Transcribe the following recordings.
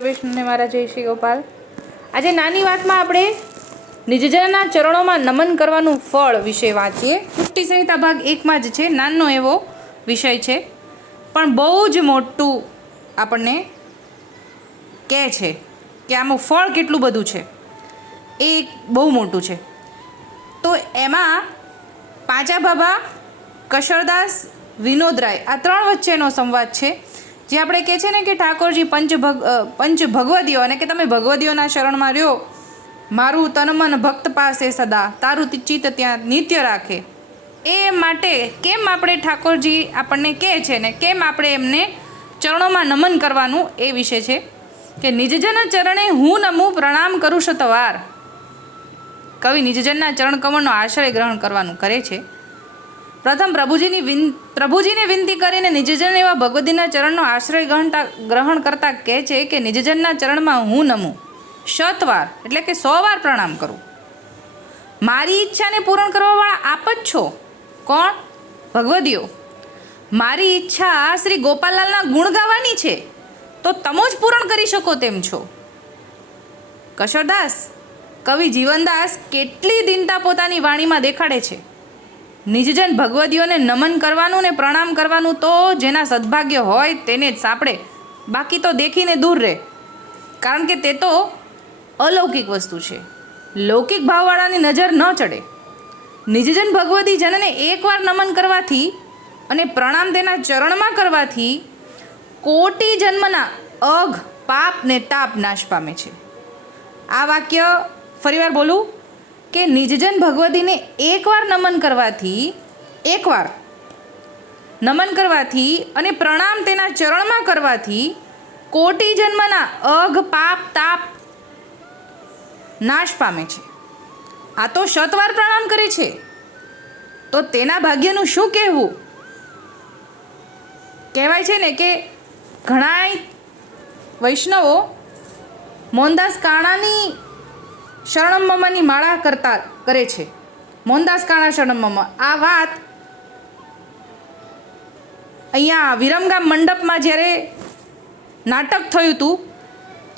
વિષ્ણુને મારા જય શ્રી ગોપાલ। આજે નાની વાતમાં આપણે નિજજનના ચરણોમાં નમન કરવાનું ફળ વિશે વાંચીએ। પુષ્ટિ સંહિતા ભાગ 1માં જ છે, નાનો એવો વિષય છે પણ બહુ જ મોટું આપણને કહે છે કે આમાં ફળ કેટલું બધું છે, એ બહુ મોટું છે। તો એમાં પાંચા બાબા, કશરદાસ, વિનોદરાય આ ત્રણ વચ્ચેનો સંવાદ છે, જે આપણે કહે છે ને કે ઠાકોરજી પંચ ભગવદીઓ અને કે તમે ભગવદીઓના શરણમાં રહ્યો, મારું તન મન ભક્ત પાસે સદા, તારું ચિત્ત ત્યાં નિત્ય રાખે। એ માટે કેમ આપણે ઠાકોરજી આપણને કહે છે ને કેમ આપણે એમને ચરણોમાં નમન કરવાનું એ વિશે છે કે નિજજન ચરણે હું નમું પ્રણામ કરું શતવાર। કવિ નિજજનના ચરણ કમળનો આશ્રય ગ્રહણ કરવાનું કરે છે। પ્રથમ પ્રભુજીને વિનંતી કરીને નિજજન એવા ભગવદીના ચરણનો આશ્રય ગ્રહણ કરતા કહે છે કે નિજજનના ચરણમાં હું નમું શતવાર એટલે કે 100 વાર પ્રણામ કરું। મારી ઈચ્છાને પૂરણ કરવાવાળા આપ જ છો। કોણ? ભગવદીઓ। મારી ઈચ્છા શ્રી ગોપાલલાલના ગુણ ગાવાની છે, તો તમો જ પૂરણ કરી શકો તેમ છો। કશરદાસ કવિ જીવનદાસ કેટલી દીનતા પોતાની વાણીમાં દેખાડે છે। નિજજન ભગવદીઓને નમન કરવાનું ને પ્રણામ કરવાનું તો જેના સદભાગ્ય હોય તેને જ સાંપડે, બાકી તો દેખીને દૂર રહે, કારણ કે તે તો અલૌકિક વસ્તુ છે, લૌકિક ભાવવાળાની નજર ન ચડે। નિજજન ભગવદી જનને એકવાર નમન કરવાથી અને પ્રણામ તેના ચરણમાં કરવાથી કોટી જન્મના અઘ, પાપ ને તાપ નાશ પામે છે। આ વાક્ય ફરીવાર બોલું કે નિજજન ભગવદીને એકવાર નમન કરવાથી અને પ્રણામ તેના ચરણમાં કરવાથી કોટી જન્મના અઘ, પાપ, તાપ નાશ પામે છે। આ તો શતવાર પ્રણામ કરે છે, તો તેના ભાગ્યનું શું કહેવું? કહેવાય છે ને કે ઘણા વૈષ્ણવો મોહનદાસ કાણાની શરણમમ્માની માળા કરે છે। મોહનદાસ કાણા શરણમમ્મા, આ વાત અહીંયા વિરમગામ મંડપમાં જ્યારે નાટક થયું હતું,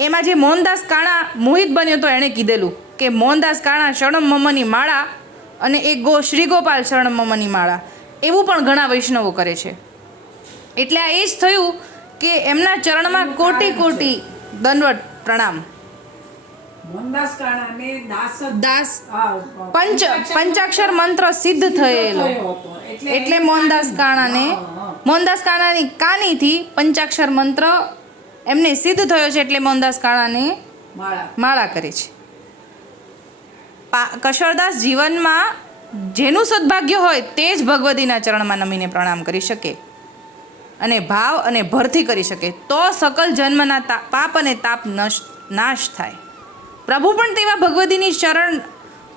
એમાં જે મોહનદાસ કાણા મોહિત બન્યો હતો એણે કીધેલું કે મોહનદાસ કાણા શરણમમ્માની માળા અને એક શ્રી ગોપાલ શરણમમ્માની માળા, એવું પણ ઘણા વૈષ્ણવો કરે છે। એટલે આ એ જ થયું કે એમના ચરણમાં કોટી કોટી દંડવત પ્રણામ। પંચાક્ષર મંત્ર સિદ્ધ થયેલો એટલે મોહનદાસ કાણાની કાનીથી પંચાક્ષર મંત્ર એમને સિદ્ધ થયો છે, એટલે મોહનદાસ કાણાને માળા કરે છે। કશરદાસ જીવનમાં જેનું સદભાગ્ય હોય તે જ ભગવદીના ચરણમાં નમીને પ્રણામ કરી શકે અને ભાવ અને ભરથી કરી શકે, તો સકલ જન્મના પાપ અને તાપ નાશ થાય। પ્રભુ પણ તેવા ભગવદીની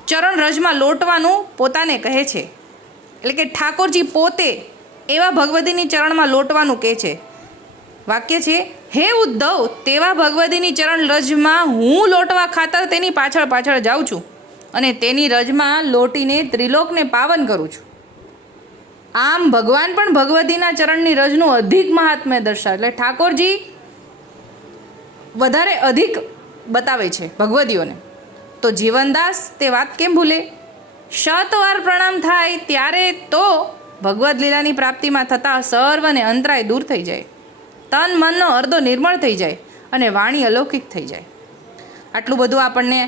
ચરણ રજમાં લોટવાનું પોતાને કહે છે, એટલે કે ઠાકોરજી પોતે એવા ભગવદીની ચરણમાં લોટવાનું કહે છે। વાક્ય છે, હે ઉદ્ધવ, તેવા ભગવદીની ચરણ રજમાં હું લોટવા ખાતર તેની પાછળ પાછળ જાઉં છું અને તેની રજમાં લોટીને ત્રિલોકને પાવન કરું છું। આમ ભગવાન પણ ભગવદીના ચરણની રજનું અધિક મહાત્મ્ય દર્શાવે, એટલે ઠાકોરજી વધારે અધિક બતાવે છે ભગવદીઓને। તો જીવનદાસ તે વાત કેમ ભૂલે? શતવાર પ્રણામ થાય ત્યારે તો ભગવદ લીલાની પ્રાપ્તિમાં થતા સર્વને અંતરાય દૂર થઈ જાય, તન મનનો અર્ધો નિર્મળ થઈ જાય અને વાણી અલૌકિક થઈ જાય। આટલું બધું આપણને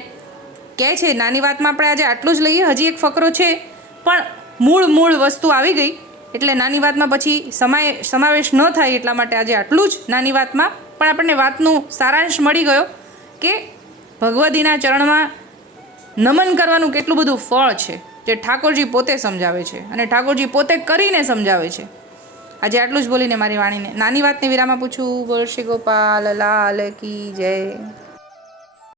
કહે છે। નાની વાતમાં આપણે આજે આટલું જ લઈએ, હજી એક ફકરો છે પણ મૂળ વસ્તુ આવી ગઈ એટલે નાની વાતમાં પછી સમાવેશ ન થાય, એટલા માટે આજે આટલું જ નાની વાતમાં, પણ આપણને વાતનું સારાંશ મળી ગયો કે ભગવદીના ચરણમાં નમન કરવાનું કેટલું બધું ફળ છે, જે ઠાકોરજી પોતે સમજાવે છે અને ઠાકોરજી પોતે કરીને સમજાવે છે। આજે આટલું જ બોલીને મારી વાણીને નાની વાતને વિરામ આપું છું। બોલ શ્રી ગોપાલ લાલ કી જય।